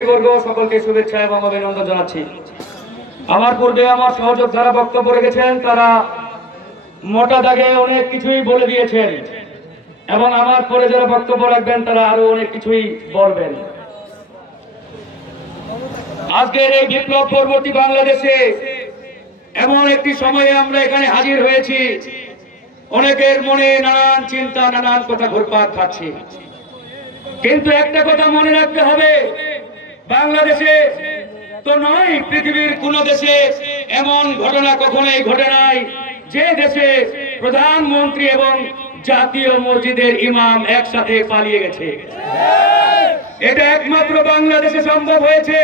সকলকে শুভেচ্ছা এবং অভিনন্দন জানাচ্ছি। আমার পূর্বে আমার সহযোদ্ধা যারা বক্তব্য রেখেছেন তারা মোটা দাগে অনেক কিছুই বলে দিয়েছেন এবং আমার পরে যারা বক্তব্য রাখবেন তারা আরো অনেক কিছুই বলবেন। আজকের এই বিপ্লব পরবর্তী বাংলাদেশে এমন একটি সময়ে আমরা এখানে হাজির হয়েছি, অনেকের মনে নানান চিন্তা নানান কথা ঘুরপাক খাচ্ছে, কিন্তু একটা কথা মনে রাখতে হবে, বাংলাদেশে তো নয়, পৃথিবীর কোন দেশে এমন ঘটনা কখনোই ঘটে নাই যে দেশে প্রধানমন্ত্রী এবং জাতীয় মসজিদের ইমাম একসাথে পালিয়ে গেছে। এটা একমাত্র বাংলাদেশে সম্ভব হয়েছে।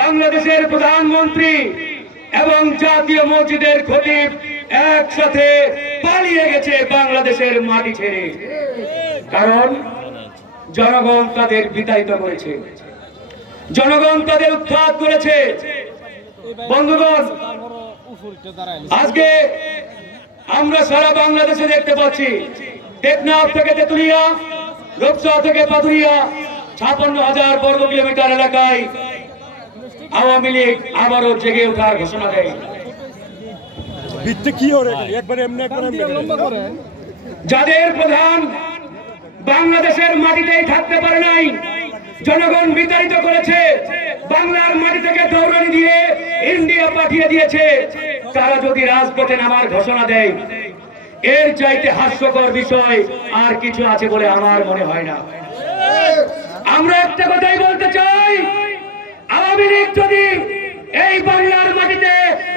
বাংলাদেশের প্রধানমন্ত্রী এবং জাতীয় মসজিদের খতিব একসাথে পালিয়ে গেছে বাংলাদেশের মাটি ছেড়ে, কারণ জনগণ তাদের বিতাড়িত করেছে, জনগণ তাদের উৎখাত করেছে। বন্ধুগণ, আজকে আমরা সারা বাংলাদেশে দেখতে পাচ্ছি, টেকনাফ থেকে তেতুলিয়া, রূপসা থেকে পাথুরিয়া, 56,000 বর্গ কিলোমিটার এলাকায় আওয়ামী লীগ আবারও জেগে ওঠার ঘোষণা দেয়। যাদের প্রধান বাংলাদেশের মাটিতেই থাকতে পারে নাই, জনগণ বিতাড়িত করেছে, বাংলার মাটি থেকে দৌড়ানি দিয়ে ইন্ডিয়া পাঠিয়ে দিয়েছে, তারা যদি রাজপথে নামার ঘোষণা দেয়, এর চাইতে হাস্যকর বিষয় আর কিছু আছে বলে আমার মনে হয় না। আমরা একটা কথাই বলতে চাই, আওয়ামী লীগ যদি এই বাংলার মাটিতে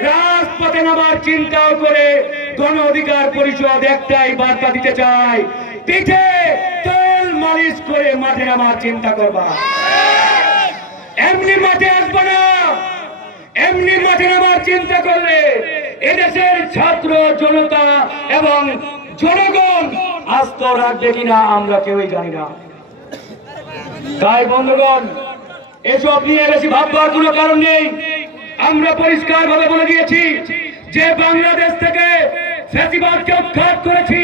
রাজপথে নামার চিন্তাও করে, গণ অধিকার পরিষদ একটাই বার্তা দিতে চায়, পিঠে তেল মালিশ করে মাঠে নামার চিন্তা করবা। এমনি মাঠে আসবে না, এমনি মাঠে নামার চিন্তা করলে এদেশের ছাত্র জনতা এবং জনগণ আস্থা রাখবে কিনা আমরা কেউই জানি না। তাই বন্ধুগণ, এসব নিয়ে বেশি ভাববার কোনো কারণ নেই। আমরা পরিষ্কার ভাবে বলে দিয়েছি যে বাংলাদেশ থেকে ফ্যাসিবাদকে উৎখাত করেছি,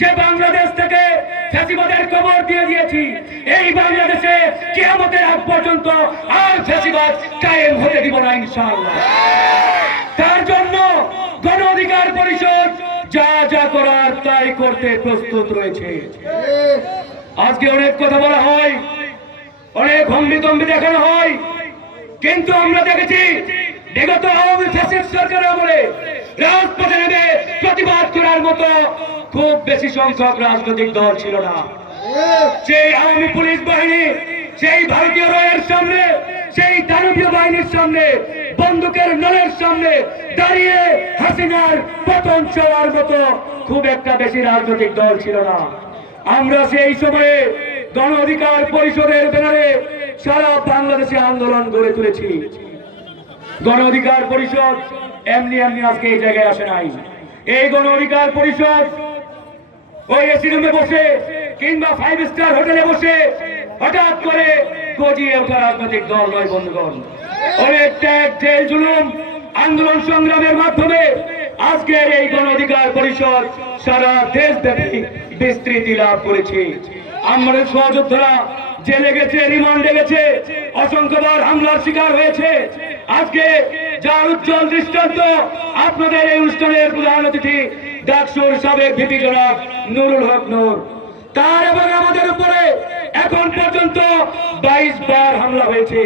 যে বাংলাদেশ থেকে ফ্যাসিবাদের কবর দিয়ে দিয়েছি, এই বাংলাদেশে কিয়ামতের আগ পর্যন্ত আর ফ্যাসিবাদ কায়েম হতে দিব না ইনশাআল্লাহ। তার জন্য গণ অধিকার পরিষদ যা যা করার তাই করতে প্রস্তুত রয়েছে। আজকে অনেক কথা বলা হয়, অনেক হম্বিতম্বি দেখানো হয়, কিন্তু আমরা দেখেছি বিগত আওয়ামী ফ্যাসিস্ট সরকারের আমলে রাজপথে নেমে প্রতিবাদ করার মতো খুব বেশি সংখ্যক রাজনৈতিক দল ছিল না। সেই আওয়ামী পুলিশ বাহিনী সেই ভারতীয় রয়ের সামনে, সেই দানবীয় বাহিনীর সামনে, বন্দুকের নলের সামনে দাঁড়িয়ে হাসিনার পতন চাওয়ার মতো খুব একটা বেশি রাজনৈতিক দল ছিল না। আমরা সেই সময়ে গণ অধিকার পরিষদের ব্যানারে সারা বাংলাদেশে আন্দোলন গড়ে তুলেছি। গণ অধিকার পরিষদ এমনি এমনি আজকে এই জায়গায় আসে নাই। এই গণ অধিকার পরিষদ ওই এসি রুমে বসে কিংবা 5 স্টার হোটেলে বসে হঠাৎ করে গজিয়ে ওঠা রাজনৈতিক দল নয় বন্ধুগণ। অনেক ত্যাগ, জেল, জুলুম, আন্দোলন সংগ্রামের মাধ্যমে আজকের এই গণ অধিকার পরিষদ সারা দেশব্যাপী বিস্তৃতি লাভ করেছে। আমাদের সহযোদ্ধারা জেলে গেছে, রিমান্ডে গেছে, অসংখ্যবার হামলার শিকার হয়েছে। আজকে যার উজ্জ্বল দৃষ্টান্ত আপনাদের এই অনুষ্ঠানের প্রধান অতিথি ডাকসুর সাবেক ভিপি জনাব নুরুল হক নূর, তার এবং আমাদের উপরে এখন পর্যন্ত 22 বার হামলা হয়েছে।